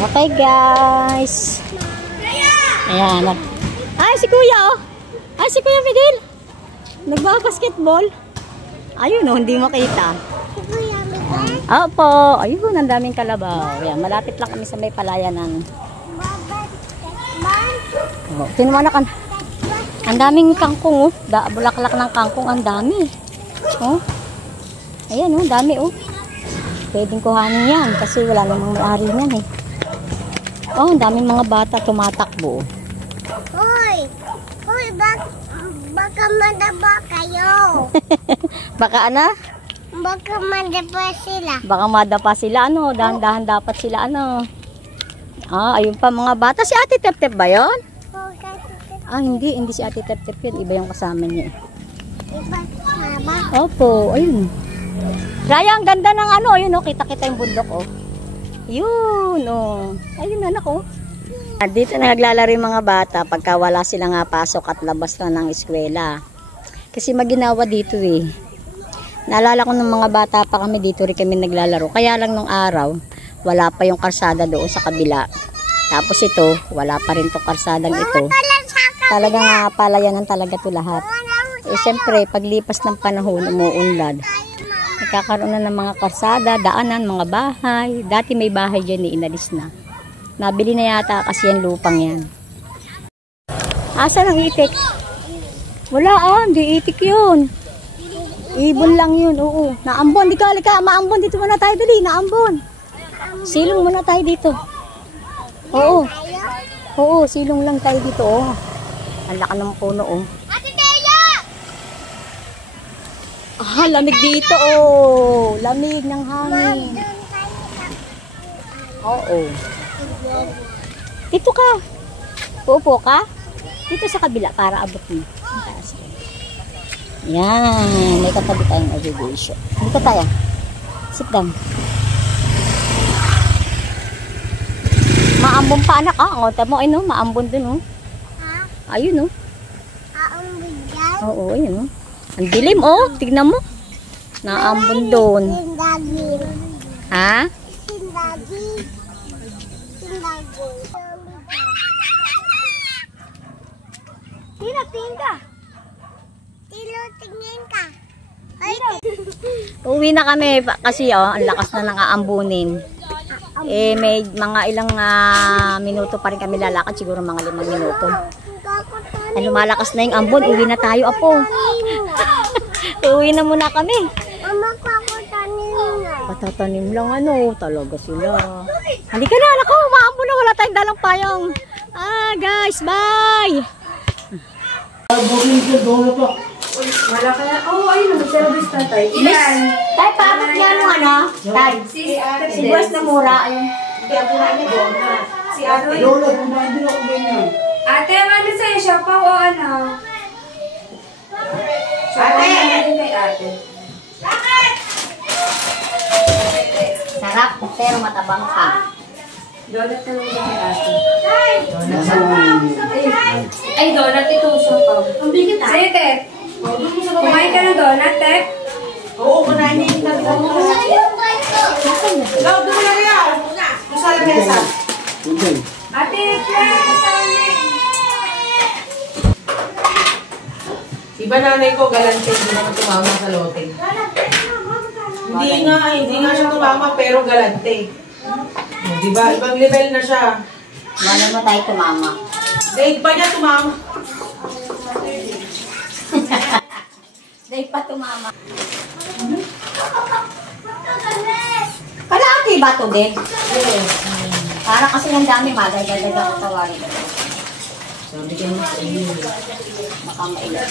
Okay guys. Ayan. Ay si Kuya oh. Ay si Kuya Miguel. Nagba-basketball. Ayun oh, hindi makita. Opo. Ayun, ang daming kalabaw. Ayan, malapit lang kami sa may palayanan. Oh, tinumanak ka. Ang daming kangkong oh. Bulaklak ng kangkong, ang dami. Oh. Ayan oh, dami oh. Pwedeng kuhanin yan kasi wala namang may-ari niyan eh. Oh, ang daming mga bata tumatakbo. Hoy! Hoy, baka madapa kayo. Baka ana? Baka madapa sila. Baka madapa sila ano, dahan-dahan dapat sila ano. Ah, ayun pa mga bata. Si Ate Tep-Tep ba yun? Ah, hindi si Ate Tep-Tep yun. Iba yung kasama niya. Iba kasama? Opo, ayun. Raya, ang ganda ng ano, ayun oh, kita-kita yung bundok oh. Yun oh. Ayun anak oh. Dito na naglalaro yung mga bata pagka wala sila nga pasok at labas na ng eskwela. Kasi maginawa dito eh. Naalala ko ng mga bata pa kami dito rin kami naglalaro. Kaya lang nung araw, wala pa yung karsada doon sa kabila. Tapos ito, wala pa rin itong karsadang ito. Talagang palayanan talaga ito lahat. Eh siyempre, paglipas ng panahon, umuunlad. Nagkakaroon na ng mga karsada, daanan, mga bahay. Dati may bahay dyan eh, inalis na. Nabili na yata kasi yung lupang yan. Asan ang itik? Wala ah, hindi itik yun. Ibon lang yun, oo. Naambon, di ka, maambon. Dito muna tayo, dali, naambon. Silong muna tayo dito. Oo. Oo, silong lang tayo dito, oh. Ang laki ng puno, oh. Ate Teya! Ah, lamig dito, oh. Lamig ng hangin. Oo. Dito ka. Uupo ka? Dito sa kabila para abot mo. Yan. May katabi tayong elevation. Dito tayo. Sit down. Maambon pa anak ah. Ang mo ayun oh. Maambon dun oh. Ha? Ayun oh. Aambon dyan? Oo, ayun oh. Ang dilim oh. Tignan mo. Naambon dun. Sindagi. Ha? Sindagi. Sindagi. Tino, tingin ka. Tino, tingin ka. Ay, Uwi na kami kasi oh, ang lakas na nangaambunin. Eh may mga ilang minuto pa rin kami lalakad, siguro mga 5 minuto. Ay, lumalakas na yung ambon, uwi na tayo apo. Uwi na muna kami. Mama, kakutanim na. Patatanim lang ano, talaga sila. Halika na, anak ko, maambon na, wala tayong dalang payong. Ah guys, bye! Wala kaya. Oh, ayun, mag-service na tayo. Ilan? Tay, paabot nga nung ano? Tay, si Buwas na mura. Ayun. Si Ate. Ate, ano sa'yo? Siya pa o ano? Ate! Kay Ate. Sarap, pero matabang pa. Donut na lang kay Ate. Ay, donut ito. Siya pa. Ang bigit ah. Sige, Ted. Kumain ka ng donut, Ted? Oo, kunain niya yung tabi-tabi ko. Ikaw, doon na rin ako. Yung sa lamesa. Ate, Iba nanay ko, galante, hindi naman tumama sa lote. Hindi nga siya tumama, pero galante. Diba? Ibang level na siya. Wala mo tayo tumama. Dahil pa niya tumama. Dahil pa tumama. Kalaki ba ito din? Yes. Para kasi ang dami magagagag ako tawarin. Sabi ko na sa inyo. Baka mailat.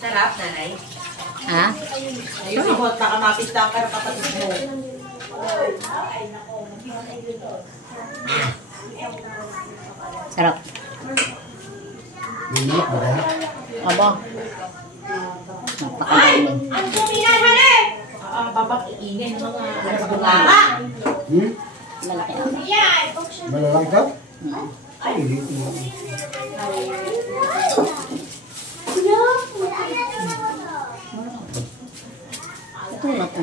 Sarap, nanay. Ha? Ayun, si Hot, nakamapit lang ka ng kapatid mo. Sarap. Aba. Napakadami. Babak iingay ng mga Malaki. bunga. Malaki ako. Malalaki ka? Ito na po.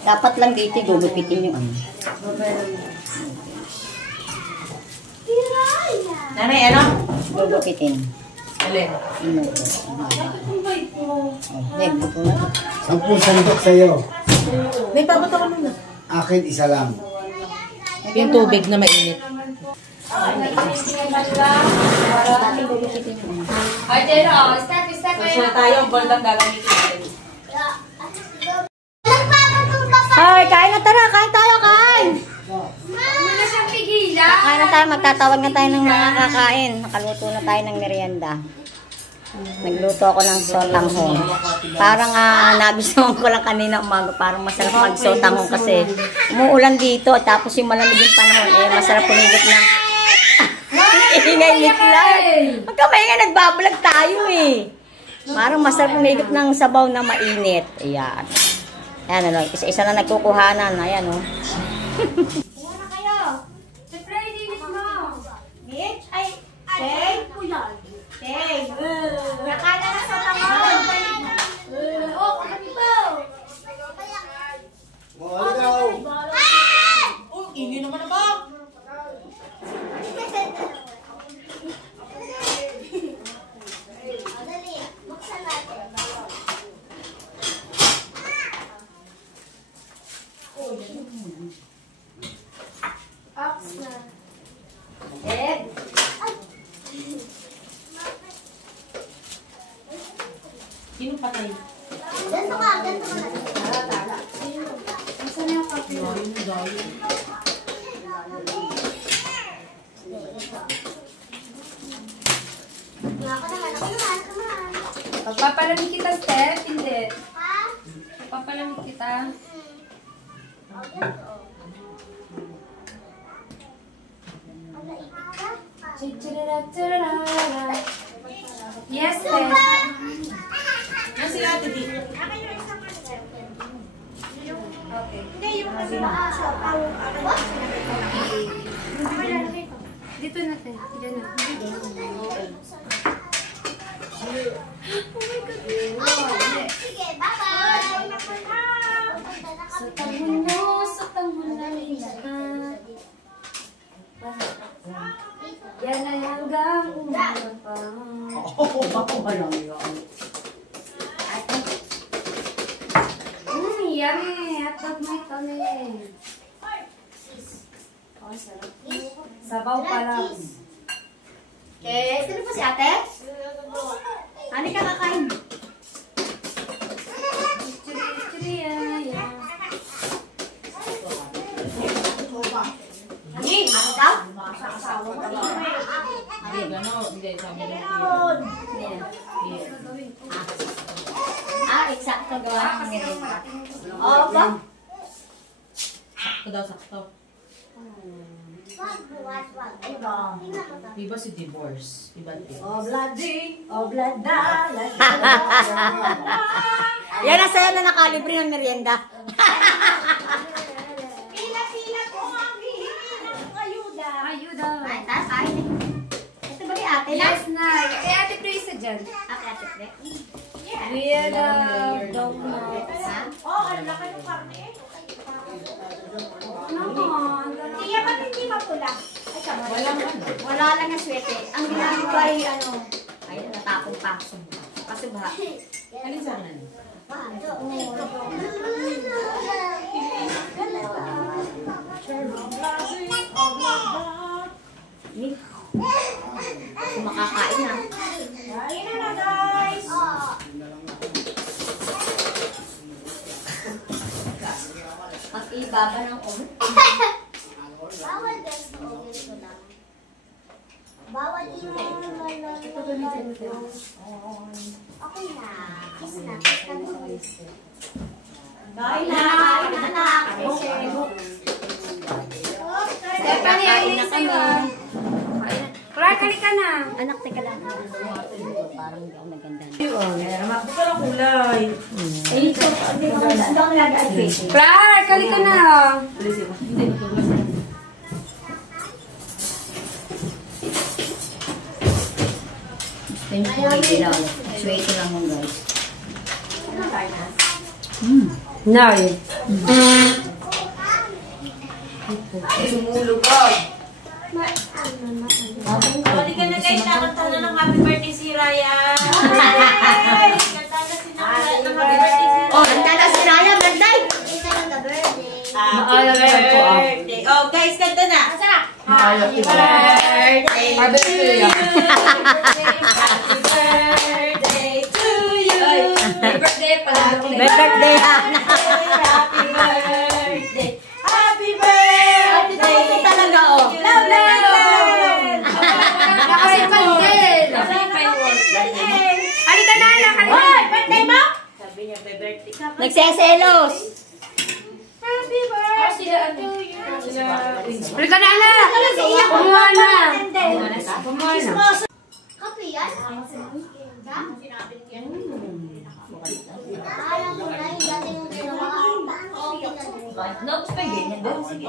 Dapat lang dito gugupitin yung ano. Nanay, ano? Gugupitin. Alin? Ano ito? Leg, ito na. 10 sandok sa'yo. May pabato ka muna. Akin, isa lang. Yung tubig na mainit. Dati gugupitin yung ano. Ay, Jero, step. Kasi na tayo, ang gold ang gagamitin natin. Ay, kain na tara! Kain tayo, kain! Ano na siyang pigilan? Kakain na tayo, magtatawag na tayo ng mga kakain. Nakaluto na tayo ng merienda. Nagluto ako ng sotanghon. Parang nagustuhan ko lang kanina umaga. Parang masarap mag-sotanghon kasi umuulan dito. Tapos yung malamig yung panahon, masarap pumigit na. Ingay-lit lang. Magkamay nga, nagbabalag tayo eh. Parang masarap pumigit ng sabaw na mainit. Ayan. Ayan, ano, isa-isa na nagkukuhanan. Ayan, oh. Wala na kayo. Siyempre, ininis mo. Mitch? Ay, po yan. Nakala na sa tangon. Oh, kapito. Oh, ini naman ako. Sino patay? Ganto ka na. Saan na yung kape? Pagpapalamig kita, Steph. Hindi. Pagpapalamig kita. Yes, Steph. Ano sila ate di? Okay. Dito natin. Diyan na. Sige, bye-bye. Sa tanghon na lahat. Yan ay hanggang umaga pa. Yummy! At may kami. Oh, sarap. Sabaw pa lang. Okay, sino po si ate? Ano ka kakain? Ano daw? Eksakto gawa ng merienda. Oo ba? Sakto daw, sakto. Diba si divorce? Iba din. Yan na sa'yo na nakalibre ng merienda. Pila-pila ko ang hihingi ng ayuda. Ayuda. Kain tayo, kain eh. Ito ba ni ate na? Yes, na. Eh, Ate Prisa dyan. Ate Pre. Real donuts. Ha? Oh, ang laki ng karne. Naman. Tiya, ba't hindi mapula? Ay, sama. Wala lang na swete. Ang ginagawa ay ano. Ayun, natapong pa. Pasubha. Alin sa akin? Kung makakain na. Kain na na, guys. At ibaba ng Bawal, guys. Bawal yung okay na. Kiss na. Kiss na. Kain na, kain na anak. Stephanie, Kain na ayun sa'yo. kami. Cry Clark, halika na. Anak, teka lang. Parang hindi ako naganda. Ito pala kulay. Eh, ito. Hindi ako nag-advise. Clark, halika na. Gusto yung kulay dilaw. Sweater lang mo, guys. Nay. Sumulugod. Halika na guys, nakanta na ng happy birthday si Ryan. Kanta na si Ryan ng happy birthday si Ryan. Oh, handa na si Raya, banday! Happy birthday. Oh guys, kanta na. Happy birthday to you. Happy birthday to you. May birthday pala. May birthday ha! Happy birthday. Happy birthday. Talaga, oh. Love, love, love. Kasi pandel. Halika na, anak. Halika. Birthday mo? Sabi niya, birthday ka. Nagseselos! Happy birthday to you. Halika na, anak. Kumuha na. Kumuha na. Kape yan? Alam mo na, yung dati mong ginawa. Okay na. No, gusto pa yung ganyan doon. Sige.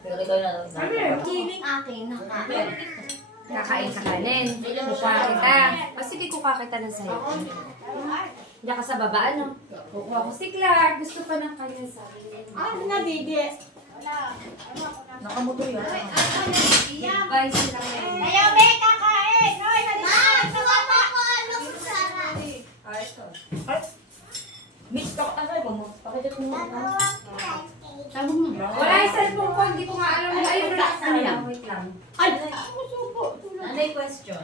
Pero ikaw na daw. Akin, nakain. Kakain ka kanin. Kukuha kita. O sige, kukuha kita ng sayo. Diyan ka sa baba, ano? Kukuha ko si Clark. Gusto pa ng kanya sa akin. Ano na, Didi? Nakamotor yan. Bye sila ngayon. Ayaw, be, kakain! Hoy, halika! Suwa pa ako! Ano ko sana? Miss, ano ba mo? Pakita mo. Wala yung cellphone ko. Hindi ko nga alam. Ay, relax na yan. Wait lang. Ay! Ano yung question?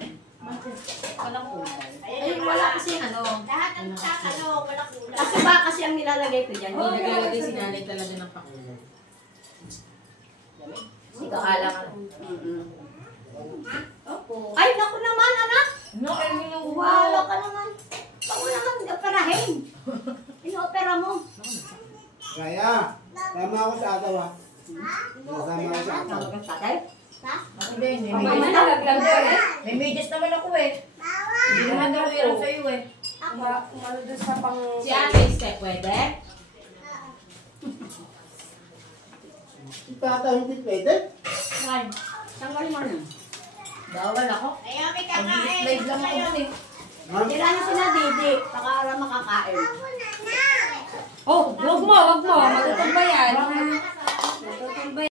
Walang kulay. Ay, wala kasi ano. Lahat ng sakalo, wala kulang. Kasi ba kasi ang nilalagay ko dyan. Oo, naglalagay si nanay talaga ng pakulay. Ikaw alam ka. Ay, naku naman, anak. No, ay Wala ka naman. Baka mo naman operahin. Ino-opera mo. Kaya, tama ako sa ataw ha. Kasama ako sa ataw. Tatay? Hindi, Pag nalaglag ko eh. may medyas naman ako eh. Hindi naman daw meron sa'yo eh. Kumalo doon sa pang... Si Ate Step, pwede? Tataw hindi pwede. Tanggalin mo na. Bawal ako. Ayaw, be, kakain! Live lang ako dun eh. Ha? Tira na sila, Didi. Para makakain. Oh, wag mo, wag mo. Matutog ba yan? Matutog ba yan?